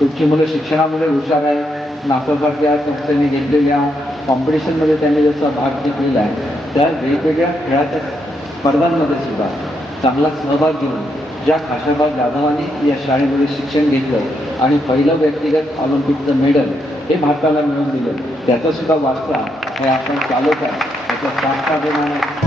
तुमची मुलं शिक्षणामध्ये हुशार आहे, नासासारख्या संस्थेने घेतलेल्या कॉम्पिटिशनमध्ये त्यांनी जसा भाग घेतलेला आहे, त्या वेगवेगळ्या खेळाच्या स्पर्धांमध्ये सुद्धा चांगला सहभाग घेऊन ज्या खाशाबा जाधवांनी या शाळेमध्ये शिक्षण घेतलं आणि पहिलं व्यक्तिगत ऑलिम्पिकचं मेडल हे भारताला मिळवून दिलं, त्याचा सुद्धा वारसा हे आपण चालवत आहे, याचा सार्थ अभिमान आहे.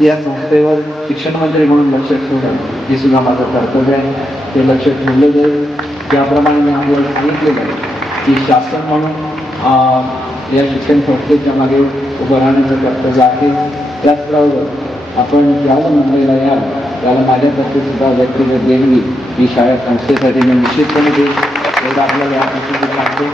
या संस्थेवर शिक्षण मंत्री म्हणून लक्ष ठेवणं हे सुद्धा माझं कर्तव्य आहे. ते लक्ष ठेवलं जाईल. ज्याप्रमाणे मी आपल्याला सांगितलेलं आहे की शासन म्हणून या शिक्षण संस्थेच्या मागे उभं राहण्याचं कर्तव्य आहे. त्याचबरोबर आपण ज्याला मुंबईला याल त्याला माझ्यातर्फे सुद्धा व्यक्तिगत देणगी ही शाळा संस्थेसाठी मी निश्चितपणे देईल. एवढं आपल्याला या गोष्टी सांगतो.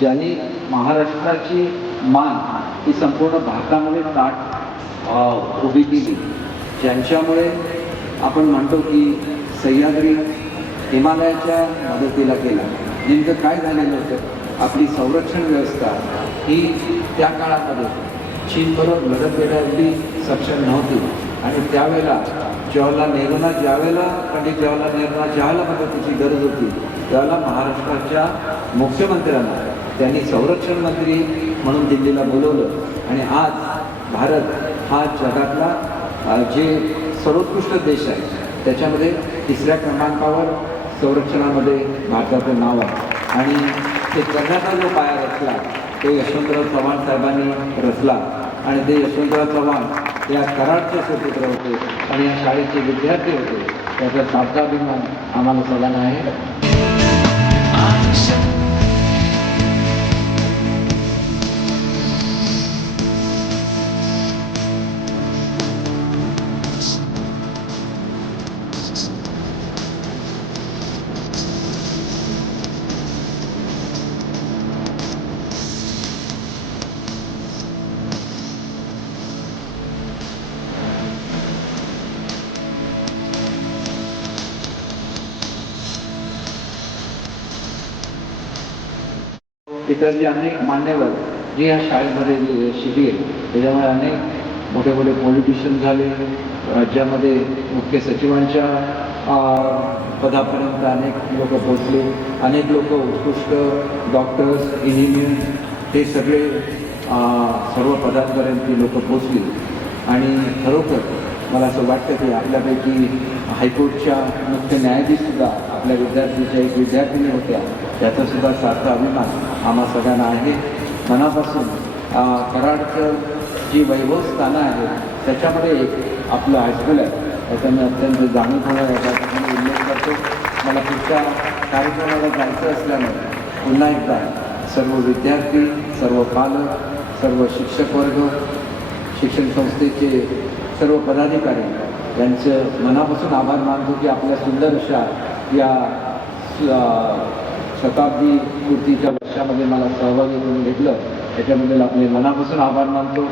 ज्यांनी महाराष्ट्राची मान ही संपूर्ण भारतामध्ये ताट उभी केली, ज्यांच्यामुळे आपण म्हणतो की सह्याद्री हिमालयाच्या मदतीला केला. नेमकं काय झालेलं होतं, आपली संरक्षण व्यवस्था ही त्या काळामध्ये चीनबरोबर लढत देण्यासाठी सक्षम नव्हती. आणि त्यावेळेला जवाहरलाल नेहरूंना पंडित जवाहरलाल नेहरूंना ज्यावेळेला मदतीची गरज होती त्यावेळेला महाराष्ट्राच्या मुख्यमंत्र्यांना त्यांनी संरक्षण मंत्री म्हणून दिल्लीला बोलवलं. आणि आज भारत हा जगातला जे सर्वोत्कृष्ट देश आहे त्याच्यामध्ये 3ऱ्या क्रमांकावर संरक्षणामध्ये भारताचं नाव आहे. आणि ते करण्याचा जो पाया रचला तो यशवंतराव चव्हाण साहेबांनी रचला. आणि ते यशवंतराव चव्हाण या कराडचे सुपुत्र होते आणि या शाळेचे विद्यार्थी होते. त्याचा सार्थ अभिमान आम्हाला सगळ्यांना आहे. इतर जे अनेक मान्यवर जे या शाळेमध्ये शिकले त्याच्यामुळे अनेक मोठे मोठे पॉलिटिशियन झाले. राज्यामध्ये मुख्य सचिवांच्या पदापर्यंत अनेक लोक पोचले. अनेक लोक उत्कृष्ट डॉक्टर्स, इंजिनियर्स हे सगळे सर्व पदांपर्यंत ती लोक पोचली. आणि खरोखर मला असं वाटतं की आपल्यापैकी हायकोर्टच्या मुख्य न्यायाधीशसुद्धा आपल्या विद्यार्थीच्या एक विद्यार्थिनी होत्या. त्याचासुद्धा सार्थ अभिमान आम्हा सगळ्यांना आहे. मनापासून कराडचं जी वैभव स्थानं आहेत त्याच्यामध्ये एक आपलं हायस्कूल आहे, त्याचा मी अत्यंत जाणीवपूर्वक या ठिकाणी उल्लेख करतो. मला पुढच्या कार्यक्रमाला जायचं असल्यामुळे पुन्हा एकदा सर्व विद्यार्थी, सर्व पालक, सर्व शिक्षक वर्ग, शिक्षण संस्थेचे सर्व पदाधिकारी यांचं मनापासून आभार मानतो की आपल्या सुंदर अशा या शताब्दी पूर्तीच्या वर्षामध्ये मला सहभागी करून घेतलं, त्याच्याबद्दल आपले मनापासून आभार मानतो.